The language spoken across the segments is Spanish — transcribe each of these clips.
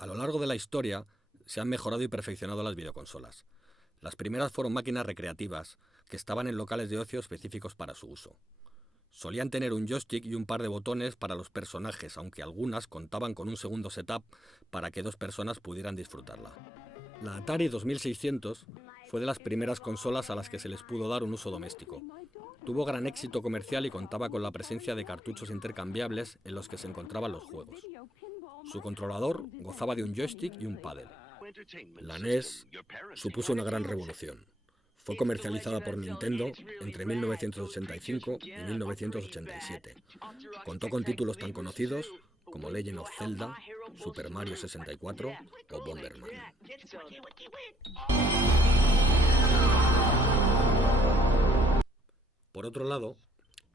A lo largo de la historia se han mejorado y perfeccionado las videoconsolas. Las primeras fueron máquinas recreativas que estaban en locales de ocio específicos para su uso. Solían tener un joystick y un par de botones para los personajes, aunque algunas contaban con un segundo setup para que dos personas pudieran disfrutarla. La Atari 2600 fue de las primeras consolas a las que se les pudo dar un uso doméstico. Tuvo gran éxito comercial y contaba con la presencia de cartuchos intercambiables en los que se encontraban los juegos. Su controlador gozaba de un joystick y un paddle. La NES supuso una gran revolución. Fue comercializada por Nintendo entre 1985 y 1987. Contó con títulos tan conocidos como Legend of Zelda, Super Mario 64 o Bomberman. Por otro lado,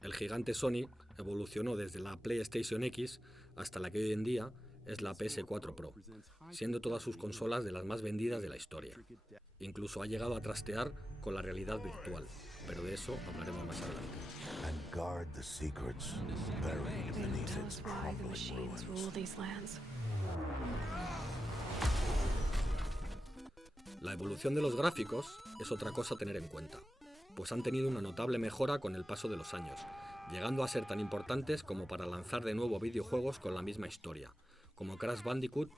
el gigante Sony evolucionó desde la PlayStation X hasta la que hoy en día es la PS4 Pro, siendo todas sus consolas de las más vendidas de la historia. Incluso ha llegado a trastear con la realidad virtual, pero de eso hablaremos más adelante. And guard the secrets buried beneath its crumbling ruins. La evolución de los gráficos es otra cosa a tener en cuenta, pues han tenido una notable mejora con el paso de los años, llegando a ser tan importantes como para lanzar de nuevo videojuegos con la misma historia, como Crash Bandicoot,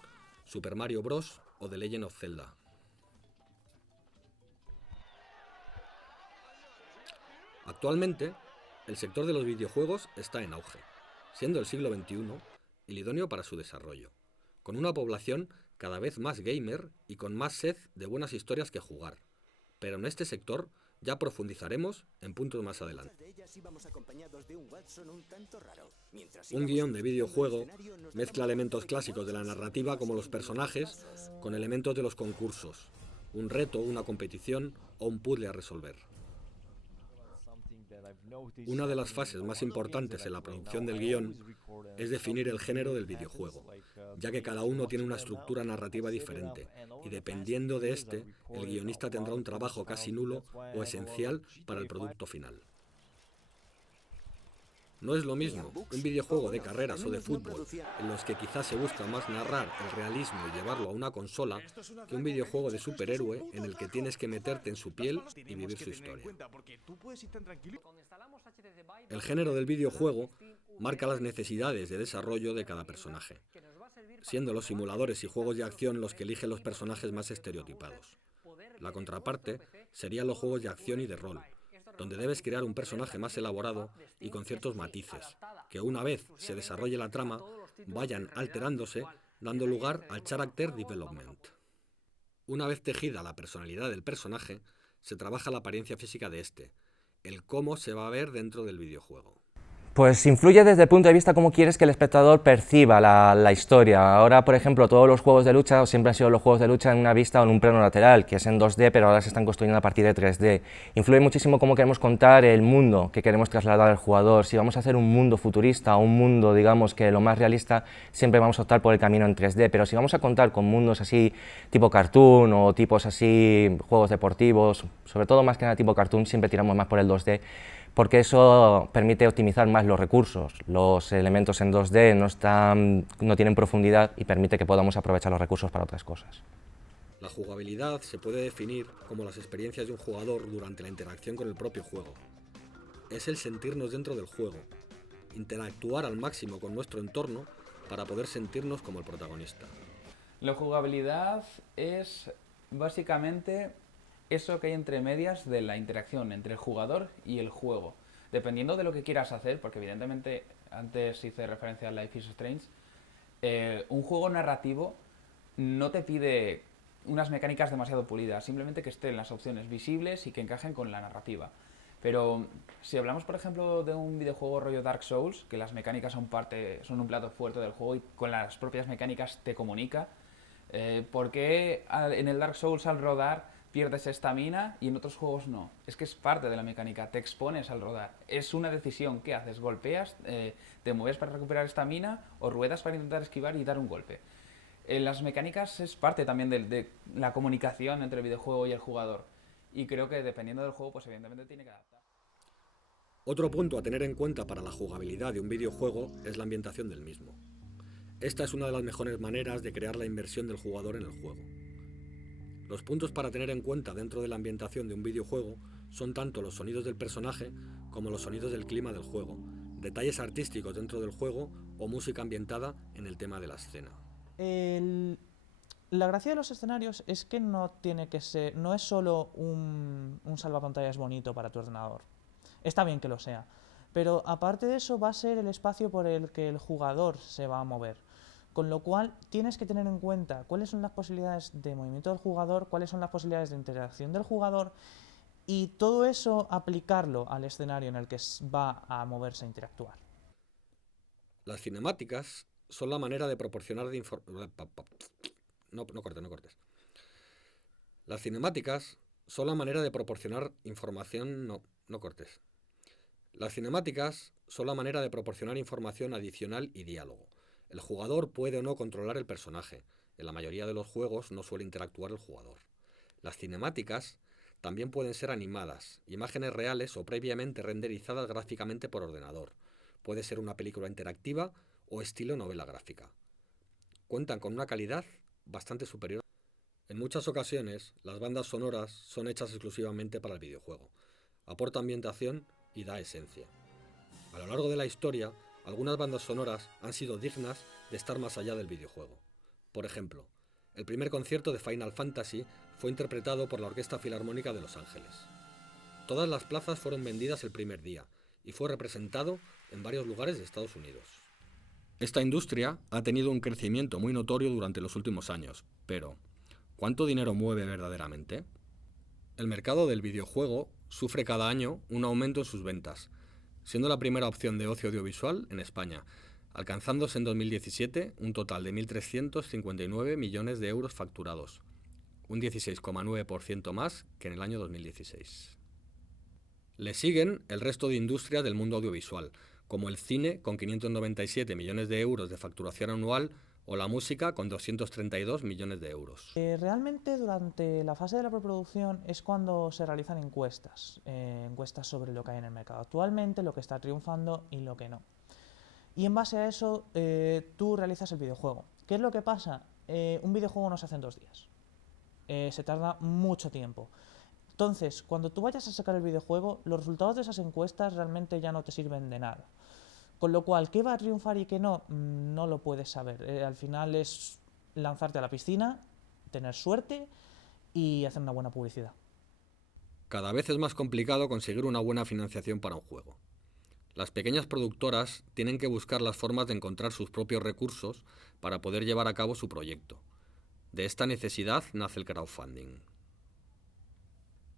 Super Mario Bros. O The Legend of Zelda. Actualmente, el sector de los videojuegos está en auge, siendo el siglo XXI el idóneo para su desarrollo, con una población cada vez más gamer y con más sed de buenas historias que jugar. Pero en este sector ya profundizaremos en puntos más adelante. Un guión de videojuego mezcla elementos clásicos de la narrativa como los personajes con elementos de los concursos, un reto, una competición o un puzzle a resolver. Una de las fases más importantes en la producción del guión es definir el género del videojuego, ya que cada uno tiene una estructura narrativa diferente, y dependiendo de este, el guionista tendrá un trabajo casi nulo o esencial para el producto final. No es lo mismo un videojuego de carreras o de fútbol, en los que quizás se busca más narrar el realismo y llevarlo a una consola, que un videojuego de superhéroe en el que tienes que meterte en su piel y vivir su historia. El género del videojuego marca las necesidades de desarrollo de cada personaje, siendo los simuladores y juegos de acción los que eligen los personajes más estereotipados. La contraparte serían los juegos de acción y de rol, donde debes crear un personaje más elaborado y con ciertos matices, que una vez se desarrolle la trama, vayan alterándose, dando lugar al character development. Una vez tejida la personalidad del personaje, se trabaja la apariencia física de este, el cómo se va a ver dentro del videojuego. Pues influye desde el punto de vista cómo quieres que el espectador perciba la historia. Ahora, por ejemplo, todos los juegos de lucha, o siempre han sido los juegos de lucha en una vista o en un plano lateral, que es en 2D, pero ahora se están construyendo a partir de 3D. Influye muchísimo cómo queremos contar el mundo que queremos trasladar al jugador. Si vamos a hacer un mundo futurista o un mundo, digamos, que lo más realista, siempre vamos a optar por el camino en 3D, pero si vamos a contar con mundos así tipo cartoon o tipos así, juegos deportivos, sobre todo más que nada tipo cartoon, siempre tiramos más por el 2D, porque eso permite optimizar más los recursos. Los elementos en 2D no tienen profundidad y permite que podamos aprovechar los recursos para otras cosas. La jugabilidad se puede definir como las experiencias de un jugador durante la interacción con el propio juego. Es el sentirnos dentro del juego, interactuar al máximo con nuestro entorno para poder sentirnos como el protagonista. La jugabilidad es básicamente eso que hay entre medias de la interacción entre el jugador y el juego. Dependiendo de lo que quieras hacer, porque evidentemente antes hice referencia a Life is Strange, un juego narrativo no te pide unas mecánicas demasiado pulidas, simplemente que estén las opciones visibles y que encajen con la narrativa. Pero si hablamos, por ejemplo, de un videojuego rollo Dark Souls, que las mecánicas son un plato fuerte del juego y con las propias mecánicas te comunica, ¿por qué en el Dark Souls al rodar pierdes estamina y en otros juegos no? Es que es parte de la mecánica, te expones al rodar. Es una decisión, ¿qué haces? ¿Golpeas? ¿Te mueves para recuperar estamina? ¿O ruedas para intentar esquivar y dar un golpe? Las mecánicas es parte también de la comunicación entre el videojuego y el jugador. Y creo que dependiendo del juego, pues evidentemente tiene que adaptar. Otro punto a tener en cuenta para la jugabilidad de un videojuego es la ambientación del mismo. Esta es una de las mejores maneras de crear la inmersión del jugador en el juego. Los puntos para tener en cuenta dentro de la ambientación de un videojuego son tanto los sonidos del personaje como los sonidos del clima del juego, detalles artísticos dentro del juego o música ambientada en el tema de la escena. La gracia de los escenarios es que no es solo un salvapantallas bonito para tu ordenador. Está bien que lo sea, pero aparte de eso va a ser el espacio por el que el jugador se va a mover. Con lo cual tienes que tener en cuenta cuáles son las posibilidades de movimiento del jugador, cuáles son las posibilidades de interacción del jugador y todo eso aplicarlo al escenario en el que va a moverse e interactuar. Las cinemáticas son la manera de proporcionar No cortes. Las cinemáticas son la manera de proporcionar información... No cortes. Las cinemáticas son la manera de proporcionar información adicional y diálogo. El jugador puede o no controlar el personaje. En la mayoría de los juegos no suele interactuar el jugador. Las cinemáticas también pueden ser animadas, imágenes reales o previamente renderizadas gráficamente por ordenador. Puede ser una película interactiva o estilo novela gráfica. Cuentan con una calidad bastante superior. En muchas ocasiones, las bandas sonoras son hechas exclusivamente para el videojuego. Aporta ambientación y da esencia. A lo largo de la historia, algunas bandas sonoras han sido dignas de estar más allá del videojuego. Por ejemplo, el primer concierto de Final Fantasy fue interpretado por la Orquesta Filarmónica de Los Ángeles. Todas las plazas fueron vendidas el primer día y fue representado en varios lugares de Estados Unidos. Esta industria ha tenido un crecimiento muy notorio durante los últimos años, pero ¿cuánto dinero mueve verdaderamente? El mercado del videojuego sufre cada año un aumento en sus ventas, siendo la primera opción de ocio audiovisual en España, alcanzándose en 2017 un total de 1.359 millones de euros facturados, un 16,9% más que en el año 2016. Le siguen el resto de industrias del mundo audiovisual, como el cine con 597 millones de euros de facturación anual o la música con 232 millones de euros. Realmente durante la fase de la preproducción es cuando se realizan encuestas sobre lo que hay en el mercado actualmente, lo que está triunfando y lo que no. Y en base a eso tú realizas el videojuego. ¿Qué es lo que pasa? Un videojuego no se hace en 2 días. Se tarda mucho tiempo. Entonces, cuando tú vayas a sacar el videojuego, los resultados de esas encuestas realmente ya no te sirven de nada. Con lo cual, ¿qué va a triunfar y qué no? No lo puedes saber. Al final es lanzarte a la piscina, tener suerte y hacer una buena publicidad. Cada vez es más complicado conseguir una buena financiación para un juego. Las pequeñas productoras tienen que buscar las formas de encontrar sus propios recursos para poder llevar a cabo su proyecto. De esta necesidad nace el crowdfunding.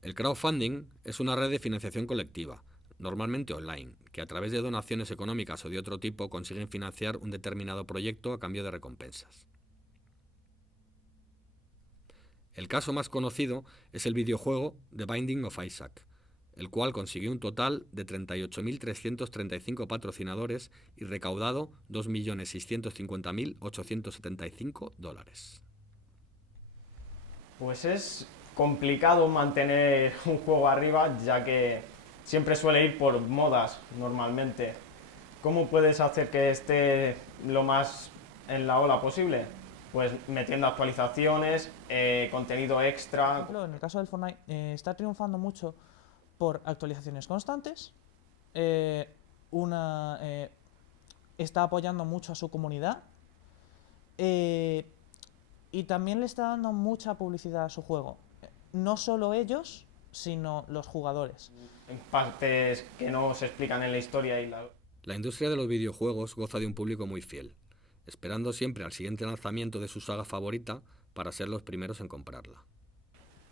El crowdfunding es una red de financiación colectiva, normalmente online, que a través de donaciones económicas o de otro tipo consiguen financiar un determinado proyecto a cambio de recompensas. El caso más conocido es el videojuego The Binding of Isaac, el cual consiguió un total de 38.335 patrocinadores y recaudado $2.650.875. Pues es complicado mantener un juego arriba, ya que siempre suele ir por modas normalmente. ¿Cómo puedes hacer que esté lo más en la ola posible? Pues metiendo actualizaciones, contenido extra. Por ejemplo, en el caso del Fortnite está triunfando mucho por actualizaciones constantes, está apoyando mucho a su comunidad y también le está dando mucha publicidad a su juego. No solo ellos, sino los jugadores. En partes que no se explican en la historia y La industria de los videojuegos goza de un público muy fiel, esperando siempre al siguiente lanzamiento de su saga favorita para ser los primeros en comprarla.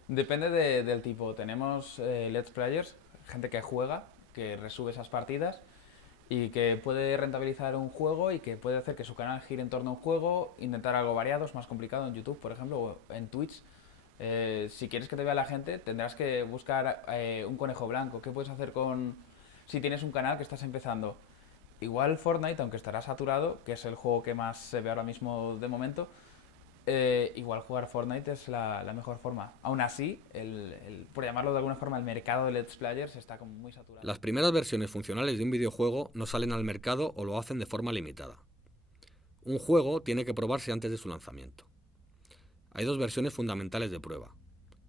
Depende del tipo. Tenemos Let's Players, gente que juega, que resube esas partidas y que puede rentabilizar un juego y que puede hacer que su canal gire en torno a un juego, intentar algo variado, es más complicado en YouTube, por ejemplo, o en Twitch. Si quieres que te vea la gente, tendrás que buscar un conejo blanco. ¿Qué puedes hacer si tienes un canal que estás empezando? Igual Fortnite, aunque estará saturado, que es el juego que más se ve ahora mismo de momento, igual jugar Fortnite es la mejor forma. Aún así, por llamarlo de alguna forma, el mercado de Let's Players está como muy saturado. Las primeras versiones funcionales de un videojuego no salen al mercado o lo hacen de forma limitada. Un juego tiene que probarse antes de su lanzamiento. Hay dos versiones fundamentales de prueba.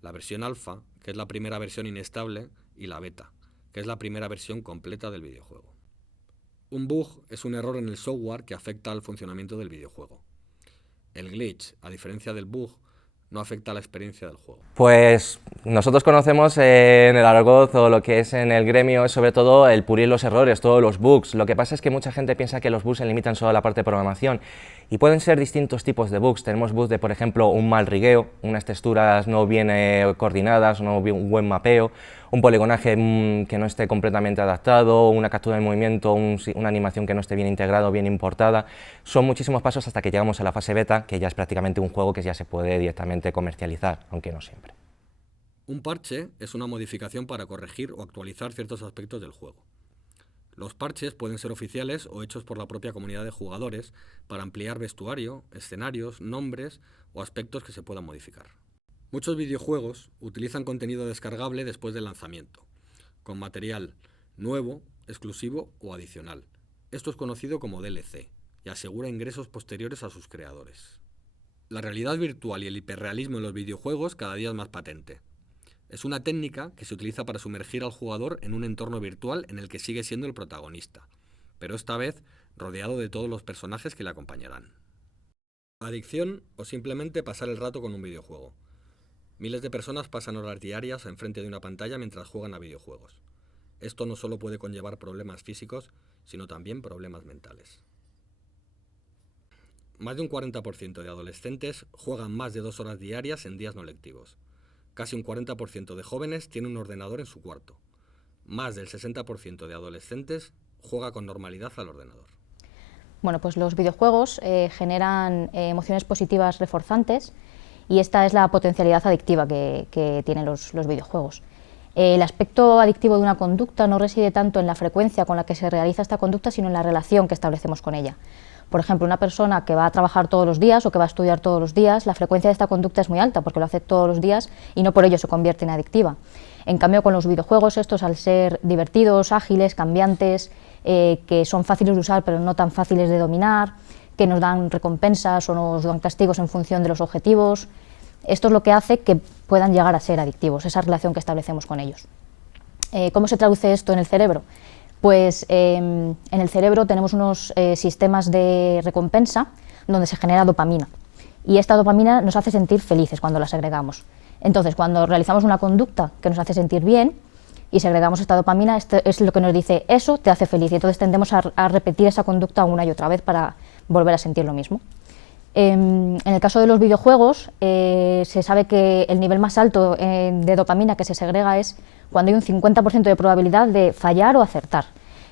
La versión alfa, que es la primera versión inestable, y la beta, que es la primera versión completa del videojuego. Un bug es un error en el software que afecta al funcionamiento del videojuego. El glitch, a diferencia del bug, no afecta a la experiencia del juego. Pues nosotros conocemos en el argot o lo que es en el gremio es sobre todo el pulir los errores, todos los bugs. Lo que pasa es que mucha gente piensa que los bugs se limitan solo a la parte de programación y pueden ser distintos tipos de bugs. Tenemos bugs de, por ejemplo, un mal rigueo, unas texturas no bien coordinadas, un buen mapeo, un poligonaje que no esté completamente adaptado, una captura de movimiento, una animación que no esté bien integrada o bien importada. Son muchísimos pasos hasta que llegamos a la fase beta, que ya es prácticamente un juego que ya se puede directamente comercializar, aunque no siempre. Un parche es una modificación para corregir o actualizar ciertos aspectos del juego. Los parches pueden ser oficiales o hechos por la propia comunidad de jugadores para ampliar vestuario, escenarios, nombres o aspectos que se puedan modificar. Muchos videojuegos utilizan contenido descargable después del lanzamiento, con material nuevo, exclusivo o adicional. Esto es conocido como DLC y asegura ingresos posteriores a sus creadores. La realidad virtual y el hiperrealismo en los videojuegos cada día es más patente. Es una técnica que se utiliza para sumergir al jugador en un entorno virtual en el que sigue siendo el protagonista, pero esta vez rodeado de todos los personajes que le acompañarán. Adicción o simplemente pasar el rato con un videojuego. Miles de personas pasan horas diarias enfrente de una pantalla mientras juegan a videojuegos. Esto no solo puede conllevar problemas físicos, sino también problemas mentales. Más de un 40% de adolescentes juegan más de 2 horas diarias en días no lectivos. Casi un 40% de jóvenes tiene un ordenador en su cuarto. Más del 60% de adolescentes juega con normalidad al ordenador. Bueno, pues los videojuegos generan emociones positivas reforzantes y esta es la potencialidad adictiva que tienen los videojuegos. El aspecto adictivo de una conducta no reside tanto en la frecuencia con la que se realiza esta conducta, sino en la relación que establecemos con ella. Por ejemplo, una persona que va a trabajar todos los días o que va a estudiar todos los días, la frecuencia de esta conducta es muy alta porque lo hace todos los días y no por ello se convierte en adictiva. En cambio, con los videojuegos, estos al ser divertidos, ágiles, cambiantes, que son fáciles de usar pero no tan fáciles de dominar, que nos dan recompensas o nos dan castigos en función de los objetivos, esto es lo que hace que puedan llegar a ser adictivos, esa relación que establecemos con ellos. ¿Cómo se traduce esto en el cerebro? Pues en el cerebro tenemos unos sistemas de recompensa donde se genera dopamina y esta dopamina nos hace sentir felices cuando la segregamos. Entonces, cuando realizamos una conducta que nos hace sentir bien y segregamos esta dopamina, esto es lo que nos dice eso te hace feliz y entonces tendemos a repetir esa conducta una y otra vez para volver a sentir lo mismo. En el caso de los videojuegos, se sabe que el nivel más alto de dopamina que se segrega es cuando hay un 50% de probabilidad de fallar o acertar.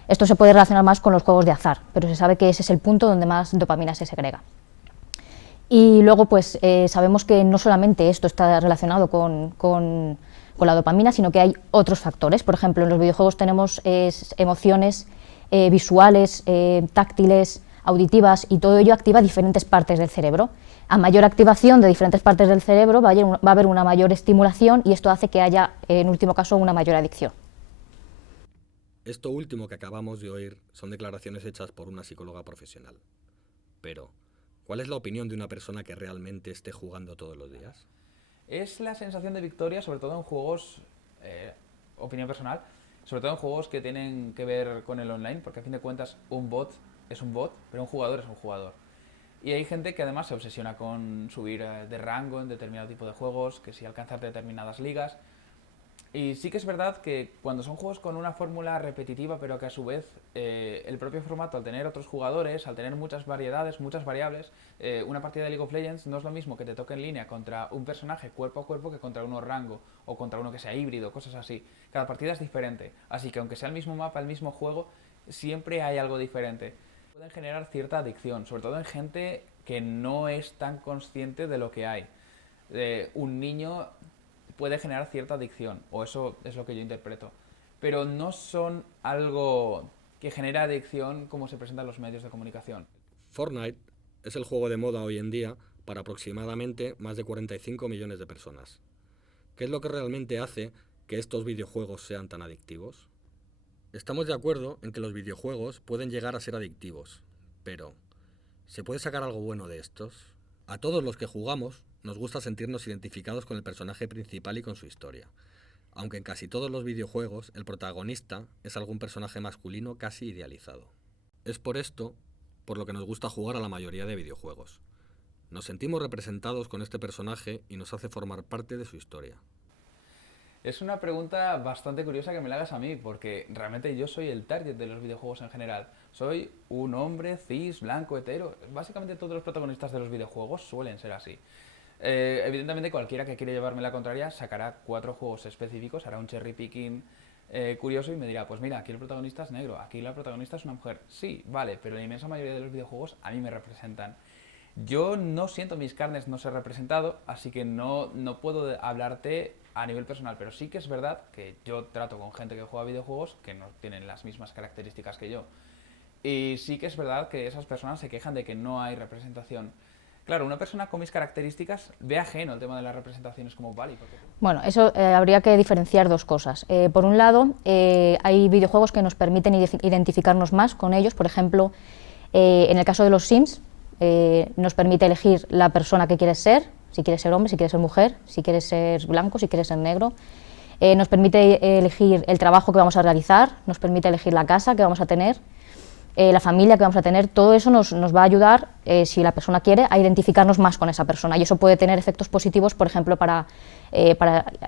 Esto se puede relacionar más con los juegos de azar, pero se sabe que ese es el punto donde más dopamina se segrega. Y luego, pues, sabemos que no solamente esto está relacionado con la dopamina, sino que hay otros factores. Por ejemplo, en los videojuegos tenemos emociones visuales, táctiles, auditivas, y todo ello activa diferentes partes del cerebro. A mayor activación de diferentes partes del cerebro va a haber una mayor estimulación y esto hace que haya, en último caso, una mayor adicción. Esto último que acabamos de oír son declaraciones hechas por una psicóloga profesional. Pero, ¿cuál es la opinión de una persona que realmente esté jugando todos los días? Es la sensación de victoria, sobre todo en juegos, opinión personal, sobre todo en juegos que tienen que ver con el online, porque a fin de cuentas un bot es un bot, pero un jugador es un jugador. Y hay gente que además se obsesiona con subir de rango en determinado tipo de juegos, que si alcanzar determinadas ligas. Y sí que es verdad que cuando son juegos con una fórmula repetitiva, pero que a su vez el propio formato, al tener otros jugadores, al tener muchas variedades, muchas variables, una partida de League of Legends no es lo mismo que te toque en línea contra un personaje cuerpo a cuerpo que contra uno rango o contra uno que sea híbrido, cosas así. Cada partida es diferente, así que aunque sea el mismo mapa, el mismo juego, siempre hay algo diferente. Pueden generar cierta adicción, sobre todo en gente que no es tan consciente de lo que hay. Un niño puede generar cierta adicción, o eso es lo que yo interpreto, pero no son algo que genera adicción como se presenta en los medios de comunicación. Fortnite es el juego de moda hoy en día para aproximadamente más de 45 millones de personas. ¿Qué es lo que realmente hace que estos videojuegos sean tan adictivos? Estamos de acuerdo en que los videojuegos pueden llegar a ser adictivos, pero ¿Se puede sacar algo bueno de estos? A todos los que jugamos nos gusta sentirnos identificados con el personaje principal y con su historia, aunque en casi todos los videojuegos el protagonista es algún personaje masculino casi idealizado. Es por esto por lo que nos gusta jugar a la mayoría de videojuegos. Nos sentimos representados con este personaje y nos hace formar parte de su historia. Es una pregunta bastante curiosa que me la hagas a mí, porque realmente yo soy el target de los videojuegos en general. Soy un hombre cis, blanco, hetero. Básicamente todos los protagonistas de los videojuegos suelen ser así. Evidentemente cualquiera que quiera llevarme la contraria sacará 4 juegos específicos, hará un cherry picking curioso y me dirá, pues mira, aquí el protagonista es negro, aquí la protagonista es una mujer. Sí, vale, pero la inmensa mayoría de los videojuegos a mí me representan. Yo no siento mis carnes no ser representado, así que no puedo hablarte a nivel personal, pero sí que es verdad que yo trato con gente que juega videojuegos que no tienen las mismas características que yo. Y sí que es verdad que esas personas se quejan de que no hay representación. Claro, una persona con mis características ve ajeno el tema de las representaciones como Vali. Bueno, eso habría que diferenciar dos cosas. Por un lado, hay videojuegos que nos permiten identificarnos más con ellos. Por ejemplo, en el caso de los Sims, nos permite elegir la persona que quieres ser, si quieres ser hombre, si quieres ser mujer, si quieres ser blanco, si quieres ser negro. Nos permite elegir el trabajo que vamos a realizar, nos permite elegir la casa que vamos a tener, la familia que vamos a tener. Todo eso nos va a ayudar, si la persona quiere, a identificarnos más con esa persona, y eso puede tener efectos positivos, por ejemplo, para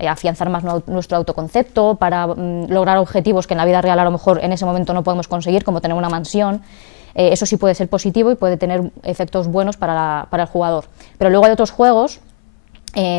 afianzar más nuestro autoconcepto, para lograr objetivos que en la vida real a lo mejor en ese momento no podemos conseguir, como tener una mansión. Eso sí puede ser positivo y puede tener efectos buenos para el jugador. Pero luego hay otros juegos,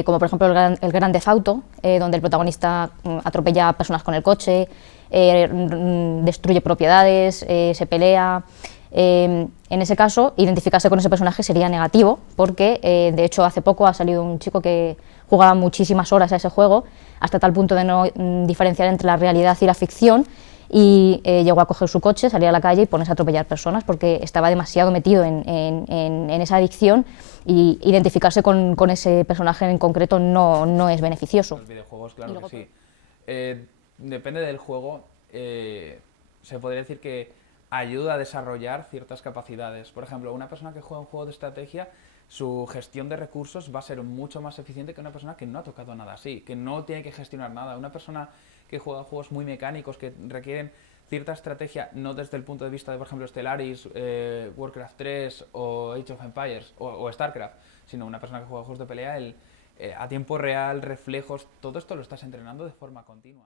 como por ejemplo el Grand Theft Auto, donde el protagonista atropella a personas con el coche, destruye propiedades, se pelea. En ese caso, identificarse con ese personaje sería negativo, porque de hecho hace poco ha salido un chico que jugaba muchísimas horas a ese juego, hasta tal punto de no diferenciar entre la realidad y la ficción, y llegó a coger su coche, salir a la calle y ponerse a atropellar personas porque estaba demasiado metido en esa adicción, y identificarse con ese personaje en concreto no es beneficioso. Los videojuegos, claro que sí. Depende del juego, se podría decir que ayuda a desarrollar ciertas capacidades. Por ejemplo, una persona que juega un juego de estrategia, su gestión de recursos va a ser mucho más eficiente que una persona que no ha tocado nada así, que no tiene que gestionar nada. Una persona que juega juegos muy mecánicos, que requieren cierta estrategia, no desde el punto de vista de, por ejemplo, Stellaris, Warcraft 3 o Age of Empires o StarCraft, sino una persona que juega juegos de pelea, a tiempo real, reflejos, todo esto lo estás entrenando de forma continua.